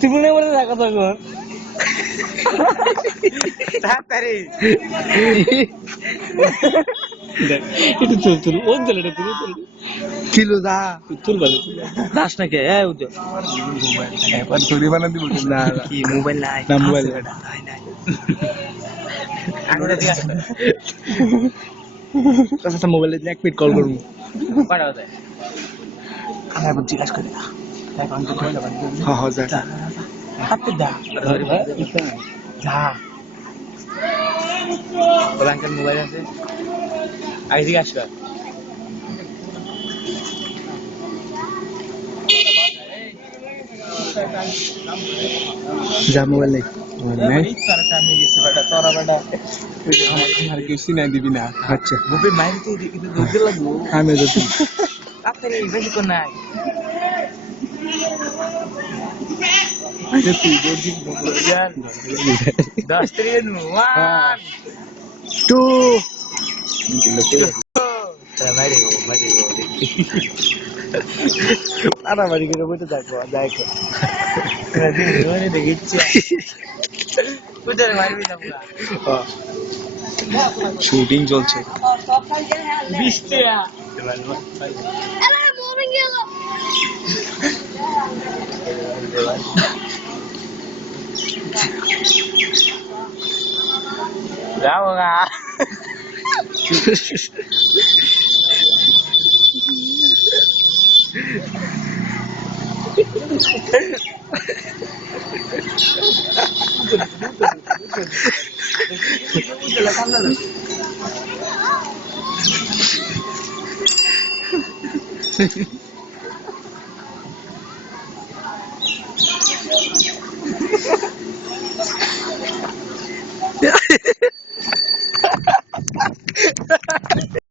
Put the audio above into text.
তুই মনে মনে থাকা তখন তাড়াতাড়ি একটু তুল তুল ওর ছেলেটা তুল তুল কিলো দা তুল বাজে দাস নাকি হ্যাঁ ওই একবার ছড়ি বানা দিব না কি মোবাইল নাই না মোবাইল নাই নাই আঙুলে দিয়ে আসবে আচ্ছা মোবাইলে এক মিনিট কল করবো কটা বাজে আমি একবার জিজ্ঞাসা করি না এখন তো ধরে যাবেন হ্যাঁ হ্যাঁ যা হাতে দা যা ব্যাংকের মোবাইল আছে আগে জিজ্ঞাসা কর যা মোবাইল নেই আর কিছু নাই দিবি না আচ্ছা বুপি মাইন্ডে কিন্তু দৌড়তে লাগবো আমি যদি তাড়াতাড়ি বেশি কোন নাই তুই দৌড় 10 3 1 2 মারামারি করে বসে থাকবো দেখো দেখিচ্ছি কোথায় মারবি না পুরা শুটিং চলছে বৃষ্টি যাও গা